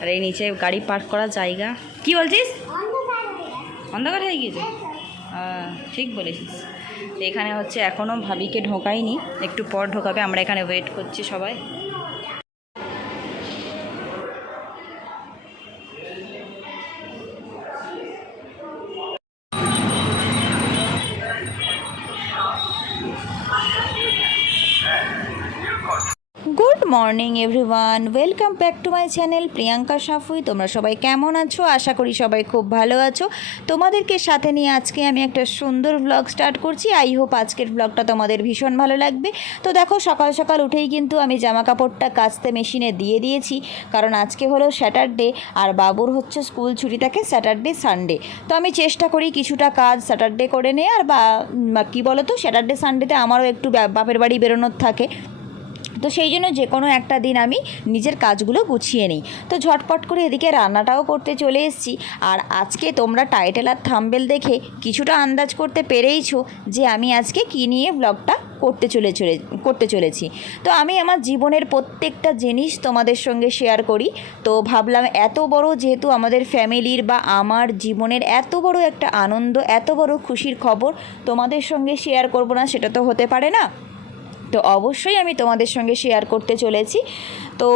আর এই নিচে গাড়ি পার্ক করার জায়গা। কি বলছিস? অন্ধকার হয়ে গিয়েছে? ঠিক বলেছিস। এখানে হচ্ছে এখনও ভাবিকে ঢোকায়নি, একটু পর ঢোকাবে। আমরা এখানে ওয়েট করছি সবাই। Good morning everyone, welcome back to my channel Priyanka Safui. তোমরা সবাই কেমন আছো? আশা করি সবাই খুব ভালো আছো। তোমাদেরকে সাথে নিয়ে আজকে আমি একটা সুন্দর ব্লগ স্টার্ট করছি। আই হোপ আজকের ব্লগটা তোমাদের ভীষণ ভালো লাগবে। তো দেখো, সকাল সকাল উঠেই কিন্তু আমি জামা কাপড়টা কাচতে মেশিনে দিয়ে দিয়েছি, কারণ আজকে হলো স্যাটারডে আর বাবুর হচ্ছে স্কুল ছুটি থাকে স্যাটারডে সানডে। তো আমি চেষ্টা করি কিছুটা কাজ স্যাটারডে করে নেই। আর কী বলো তো, স্যাটারডে সানডেতে আমারও একটু বাপের বাড়ি বেরোনোর থাকে, তো সেই জন্য যে কোনো একটা দিন আমি নিজের কাজগুলো গুছিয়ে নিই। তো ঝটপট করে এদিকে রান্নাটাও করতে চলে এসেছি। আর আজকে তোমরা টাইটেল আর থাম্বনেল দেখে কিছুটা আন্দাজ করতে পেরেইছো যে আমি আজকে কী নিয়ে ব্লগটা করতে চলেছি। তো আমি আমার জীবনের প্রত্যেকটা জিনিস তোমাদের সঙ্গে শেয়ার করি। তো ভাবলাম এত বড়, যেহেতু আমাদের ফ্যামিলির বা আমার জীবনের এত বড় একটা আনন্দ, এত বড় খুশির খবর তোমাদের সঙ্গে শেয়ার করব না, সেটা তো হতে পারে না। তো অবশ্যই আমি তোমাদের সঙ্গে শেয়ার করতে চলেছি। তো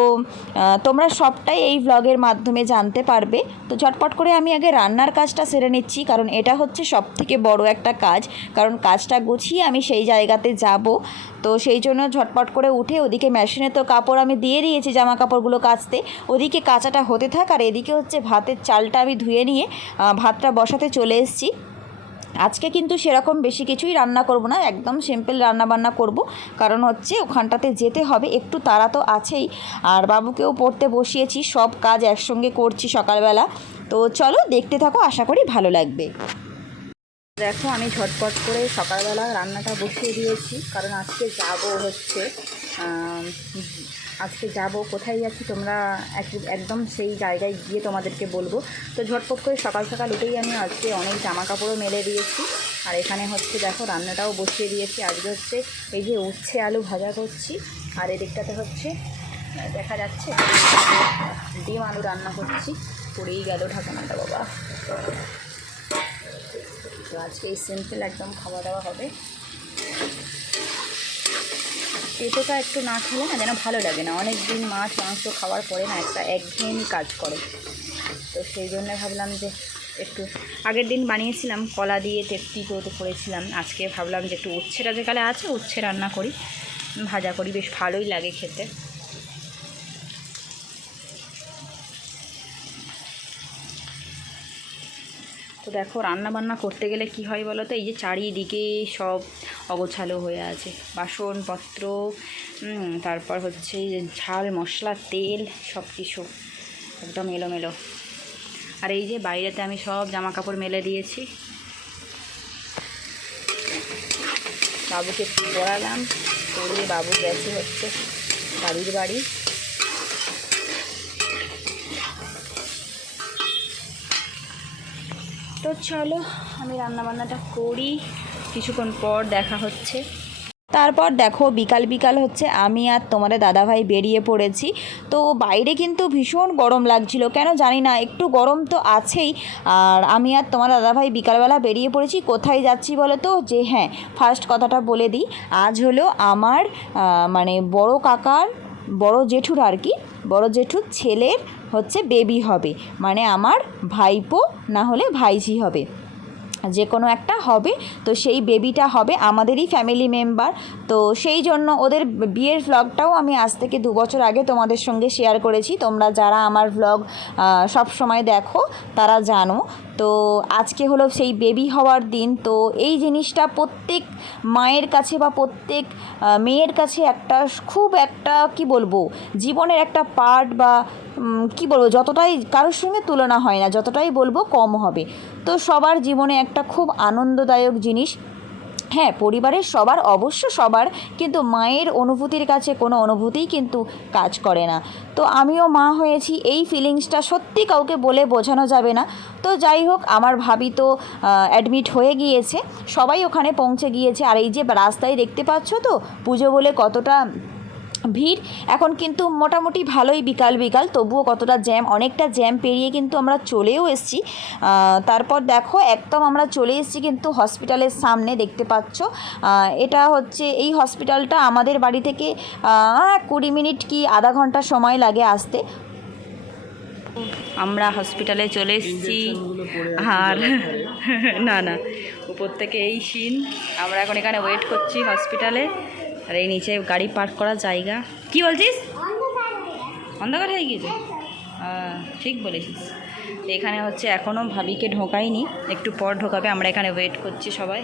তোমরা সবটাই এই ব্লগের মাধ্যমে জানতে পারবে। তো ঝটপট করে আমি আগে রান্নার কাজটা সেরে নিচ্ছি, কারণ এটা হচ্ছে সবথেকে বড় একটা কাজ, কারণ কাজটা গুছিয়ে আমি সেই জায়গাতে যাব। তো সেই জন্য ঝটপট করে উঠে ওদিকে মেশিনে তো কাপড় আমি দিয়ে দিয়েছি, জামা কাপড়গুলো কাচতে, ওদিকে কাচাটা হতে থাক। আর এদিকে হচ্ছে ভাতের চালটা আমি ধুয়ে নিয়ে ভাতটা বসাতে চলে এসেছি। আজকে কিন্তু সেরকম বেশি কিছুই রান্না করব না, একদম সিম্পল রান্নাবান্না করব, কারণ হচ্ছে ওখানটাতে যেতে হবে, একটু তাড়া তো আছেই। আর বাবুকেও পড়তে বসিয়েছি, সব কাজ একসঙ্গে করছি সকালবেলা। তো চলো দেখতে থাকো, আশা করি ভালো লাগবে। দেখো, আমি ঝটপট করে সকালবেলা রান্নাটা বসিয়ে দিয়েছি, কারণ আজকে যাব কোথায় যাচ্ছি তোমরা একদম সেই জায়গায় গিয়ে তোমাদেরকে বলবো। তো ঝটপট করে সকাল সকাল উঠেই আমি আজকে অনেক জামা কাপড়ও মেলে দিয়েছি। আর এখানে হচ্ছে দেখো রান্নাটাও বসিয়ে দিয়েছি। আজকে হচ্ছে এই যে উচ্ছে আলু ভাজা করছি, আর এদিকটাতে হচ্ছে দেখা যাচ্ছে ডিম আলু রান্না করছি। পড়েই গেল ঢাকনাটা বাবা। তো আজকে এই সিম্পল একদম খাওয়া দাওয়া হবে। পেঁপেটা একটু না খেলে না যেন ভালো লাগে না, অনেক দিন মাছ মাংস খাওয়ার পরে না একটা একঘেয়েমি কাজ করে। তো সেই জন্য ভাবলাম যে একটু, আগের দিন বানিয়েছিলাম কলা দিয়ে টেপটি করেছিলাম, আজকে ভাবলাম যে একটু উচ্ছেটা যেকালে আছে উচ্ছে রান্না করি, ভাজা করি, বেশ ভালোই লাগে খেতে। তো দেখো, রান্না বান্না করতে গেলে কি হয় বলো তো, এই যে চারিদিকে সব অগোছালো হয়ে আছে, বাসনপত্র, তারপর হচ্ছে ঝাল মশলা তেল সব কিছু একদম এলোমেলো। আর এই যে বাইরেতে আমি সব জামা কাপড় মেলে দিয়েছি, বাবুকে পড়ালাম, পড়িয়ে বাবু গেছে হচ্ছে বাড়ির বাড়ি। তো চলো আমি রান্নাবান্নাটা করি, কিছুক্ষণ পর দেখা হচ্ছে। তারপর দেখো বিকাল বিকাল হচ্ছে আমি আর তোমাদের দাদাভাই বেরিয়ে পড়েছি। তো বাইরে কিন্তু ভীষণ গরম লাগছিল, কেন জানি না, একটু গরম তো আছেই। আর আমি আর তোমার দাদাভাই বিকালবেলা বেরিয়ে পড়েছি। কোথায় যাচ্ছি বলো তো, যে হ্যাঁ ফার্স্ট কথাটা বলে দিই, আজ হলো আমার মানে বড় কাকার, বড় জেঠুর আর কি, বড় জেঠুর ছেলের হচ্ছে বেবি হবে, মানে আমার ভাইপো না হলে ভাইঝি হবে, যে কোনো একটা হবে। তো সেই বেবিটা হবে আমাদেরই ফ্যামিলি মেম্বার। তো সেই জন্য ওদের বিয়ের ভ্লগটাও আমি আজ থেকে 2 বছর আগে তোমাদের সঙ্গে শেয়ার করেছি। তোমরা যারা আমার ভ্লগ সব সময় দেখো তারা জানো। তো আজকে হলো সেই বেবি হওয়ার দিন। তো এই জিনিসটা প্রত্যেক মায়ের কাছে বা প্রত্যেক মেয়ের কাছে একটা খুব একটা কি বলবো, জীবনের একটা পার্ট, বা কি বলবো, যতটাই কারোর সঙ্গে তুলনা হয় না, যতটাই বলবো কম হবে। তো সবার জীবনে একটা খুব আনন্দদায়ক জিনিস। হ্যাঁ, পরিবারের সবার, অবশ্য সবার, কিন্তু মায়ের অনুভূতির কাছে কোনো অনুভূতিই কিন্তু কাজ করে না। তো আমিও মা হয়েছি, এই ফিলিংসটা সত্যি কাউকে বলে বোঝানো যাবে না। তো যাই হোক, আমার ভাবি তো অ্যাডমিট হয়ে গিয়েছে, সবাই ওখানে পৌঁছে গিয়েছে। আর এই যে রাস্তায় দেখতে পাচ্ছ তো, পুজো বলে কতটা ভিড় এখন কিন্তু মোটামুটি ভালোই বিকাল বিকাল, তবুও কতটা জ্যাম, অনেকটা জ্যাম পেরিয়ে কিন্তু আমরা চলেও এসেছি। তারপর দেখো একদম আমরা চলে এসেছি কিন্তু হসপিটালের সামনে, দেখতে পাচ্ছ। এটা হচ্ছে এই হসপিটালটা আমাদের বাড়ি থেকে 20 মিনিট কি আধা ঘন্টা সময় লাগে আসতে। আমরা হসপিটালে চলে এসেছি আর না না উপর থেকে এই সিন, আমরা এখন এখানে ওয়েট করছি হসপিটালে। আর এই নিচে গাড়ি পার্ক করার জায়গা। কি বলছিস? অন্ধকার হয়ে গিয়েছে, ঠিক বলেছিস। এখানে হচ্ছে এখনও ভাবিকে ঢোকায়নি, একটু পর ঢোকাবে। আমরা এখানে ওয়েট করছি সবাই।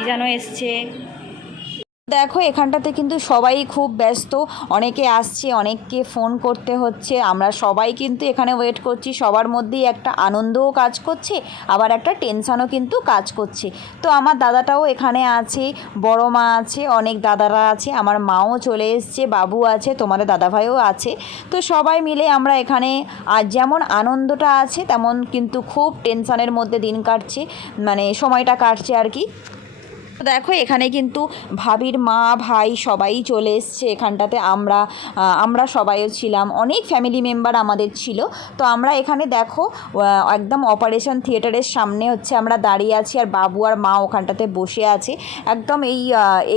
ইজানো এসছে। দেখো এখানটাতে কিন্তু সবাই খুব ব্যস্ত, অনেকে আসছে, অনেককে ফোন করতে হচ্ছে। আমরা সবাই কিন্তু এখানে ওয়েট করছি, সবার মধ্যেই একটা আনন্দও কাজ করছে, আবার একটা টেনশানও কিন্তু কাজ করছে। তো আমার দাদাটাও এখানে আছে, বড় মা আছে, অনেক দাদারা আছে, আমার মাও চলে এসছে, বাবু আছে, তোমাদের দাদাভাইও আছে। তো সবাই মিলে আমরা এখানে আর যেমন আনন্দটা আছে তেমন কিন্তু খুব টেনশানের মধ্যে দিন কাটছে, মানে সময়টা কাটছে আর কি। দেখো এখানে কিন্তু ভাবির মা ভাই সবাই চলে এসছে এখানটাতে। আমরা সবাইও ছিলাম, অনেক ফ্যামিলি মেম্বার আমাদের ছিল। তো আমরা এখানে দেখো একদম অপারেশন থিয়েটারের সামনে হচ্ছে আমরা দাঁড়িয়ে আছি, আর বাবু আর মা ওখানটাতে বসে আছে। একদম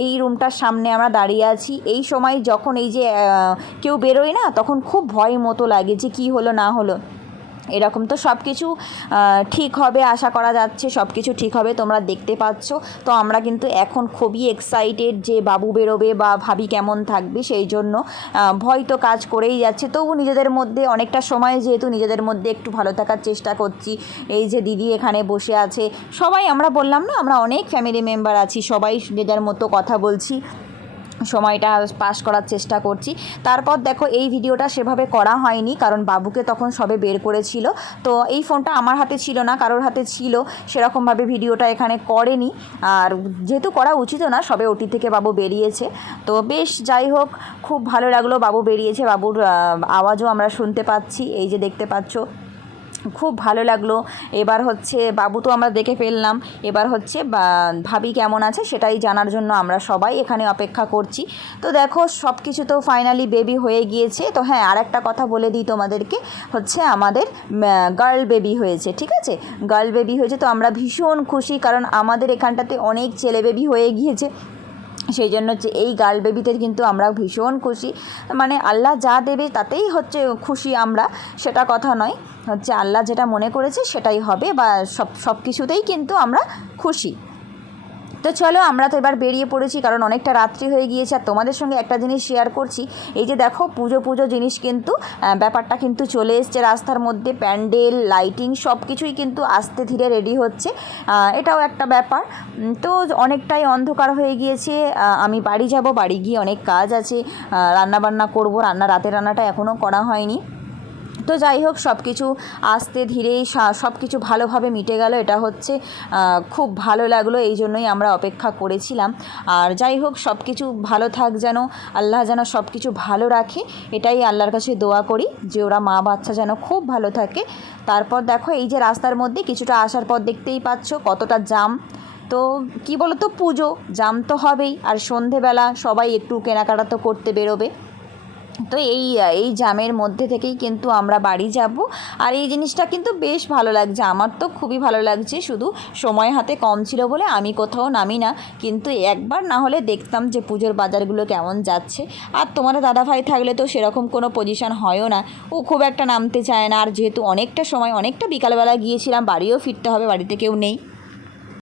এই রুমটার সামনে আমরা দাঁড়িয়ে আছি। এই সময় যখন এই যে কেউ বেরোয় না, তখন খুব ভয় মতো লাগে যে কী হলো না হলো এরকম। তো সব কিছু ঠিক হবে, আশা করা যাচ্ছে সব কিছু ঠিক হবে, তোমরা দেখতে পাচ্ছ। তো আমরা কিন্তু এখন খুবই এক্সাইটেড যে বাবু বেরোবে বা ভাবি কেমন থাকবে, সেই জন্য ভয় তো কাজ করেই যাচ্ছে। তবু নিজেদের মধ্যে অনেকটা সময় যেহেতু নিজেদের মধ্যে একটু ভালো থাকার চেষ্টা করছি। এই যে দিদি এখানে বসে আছে, সবাই আমরা বললাম না আমরা অনেক ফ্যামিলি মেম্বার আছি, সবাই যে যার মতো কথা বলছি, সময়টা পাস করার চেষ্টা করছি। তারপর দেখো এই ভিডিওটা সেভাবে করা হয়নি, কারণ বাবুকে তখন সবে বের করেছিল। তো এই ফোনটা আমার হাতে ছিল না, কারোর হাতে ছিল, সেরকমভাবে ভিডিওটা এখানে করেনি। আর যেহেতু করা উচিত না, সবে ওটি থেকে বাবু বেরিয়েছে। তো বেশ যাই হোক, খুব ভালো লাগলো বাবু বেরিয়েছে, বাবুর আওয়াজও আমরা শুনতে পাচ্ছি, এই যে দেখতে পাচ্ছ, খুব ভালো লাগলো। এবার হচ্ছে বাবু তো আমরা দেখে ফেললাম, এবার হচ্ছে ভাবি কেমন আছে সেটাই জানার জন্য আমরা সবাই এখানে অপেক্ষা করছি। তো দেখো সব কিছু তো ফাইনালি বেবি হয়ে গিয়েছে। তো হ্যাঁ, আর একটা কথা বলে দিই তোমাদেরকে, হচ্ছে আমাদের গার্ল বেবি হয়েছে, ঠিক আছে, গার্ল বেবি হয়েছে। তো আমরা ভীষণ খুশি, কারণ আমাদের এখানটাতে অনেক ছেলে বেবি হয়ে গিয়েছে, সেই জন্য হচ্ছে এই গার্ল বেবিতে কিন্তু আমরা ভীষণ খুশি। মানে আল্লাহ যা দেবে তাতেই হচ্ছে খুশি আমরা, সেটা কথা নয়, হচ্ছে আল্লাহ যেটা মনে করেছে সেটাই হবে, বা সব কিছুতেই কিন্তু আমরা খুশি। তো চলো আমরা তো এবার বেরিয়ে পড়েছি, কারণ অনেকটা রাত্রি হয়ে গিয়েছে। আর তোমাদের সঙ্গে একটা জিনিস শেয়ার করছি, এই যে দেখো পুজো জিনিস কিন্তু ব্যাপারটা কিন্তু চলে এসছে রাস্তার মধ্যে, প্যান্ডেল লাইটিং সব কিছুই কিন্তু আস্তে ধীরে রেডি হচ্ছে, এটাও একটা ব্যাপার। তো অনেকটাই অন্ধকার হয়ে গিয়েছে, আমি বাড়ি যাব, বাড়ি গিয়ে অনেক কাজ আছে, রান্নাবান্না করব, রাতের রান্নাটা এখনও করা হয়নি। তো যাই হোক সব কিছু আস্তে ধীরেই সব কিছু ভালোভাবে মিটে গেল, এটা হচ্ছে খুব ভালো লাগলো, এই জন্যই আমরা অপেক্ষা করেছিলাম। আর যাই হোক সব কিছু ভালো থাক, যেন আল্লাহ যেন সব কিছু ভালো রাখে, এটাই আল্লাহর কাছে দোয়া করি, যে ওরা মা বাচ্চা যেন খুব ভালো থাকে। তারপর দেখো এই যে রাস্তার মধ্যে কিছুটা আসার পর দেখতেই পাচ্ছ কতটা জাম। তো কি বলো তো, পুজো জাম তো হবেই, আর সন্ধেবেলা সবাই একটু কেনাকাটা তো করতে বেরোবে। তো এই জ্যামের মধ্যে থেকেই কিন্তু আমরা বাড়ি যাব। আর এই জিনিসটা কিন্তু বেশ ভালো লাগছে, আমার তো খুবই ভালো লাগছে। শুধু সময় হাতে কম ছিল বলে আমি কোথাও নামি না, কিন্তু একবার না হলে দেখতাম যে পুজোর বাজারগুলো কেমন যাচ্ছে। আর তোমাদের দাদাভাই থাকলে তো সেরকম কোনো পজিশান হয়ও না, ও খুব একটা নামতে চায় না। আর যেহেতু অনেকটা সময়, অনেকটা বিকালবেলা গিয়েছিলাম, বাড়িও ফিরতে হবে, বাড়িতে কেউ নেই।